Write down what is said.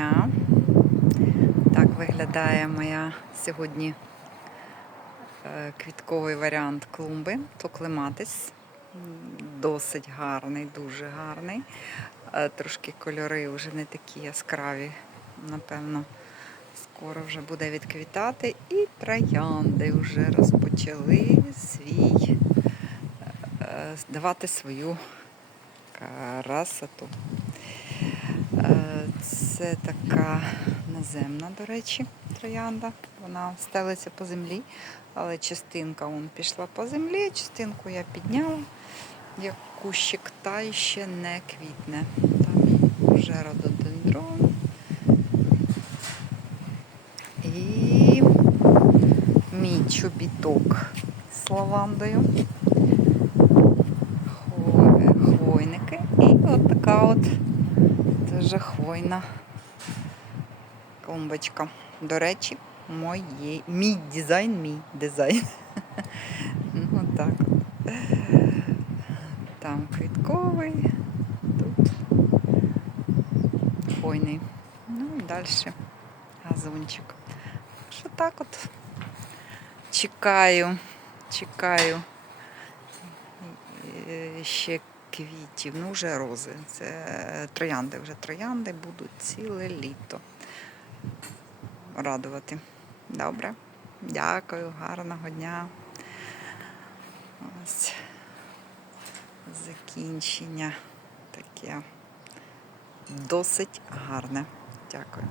дня. Так виглядає моя сьогодні е, квітковий варіант клумби. То клематис. Досить гарний, дуже гарний. Е, Трошки кольори вже не такі яскраві. Напевно, скоро вже буде відквітати. І троянди вже розпочали свій е, давати свою красоту. Це така наземна, до речі, троянда. Вона стелиться по землі, але частинка вон пішла по землі, частинку я підняла, як кущик, та ще не квітне. Там вже рододендрон. І мій чобіток з лавандою. Хвойники. І от така от дуже хвойна клумбочка. До речі, моє, мій дизайн, мій дизайн. Ну так. Там квітковий, тут хвойний. Ну і далі газончик. Що так от чекаю, чекаю ще квітів, ну вже рози. Це троянди, вже троянди будуть ціле літо радувати. Добре. Дякую, гарного дня. Ось закінчення таке досить гарне. Дякую.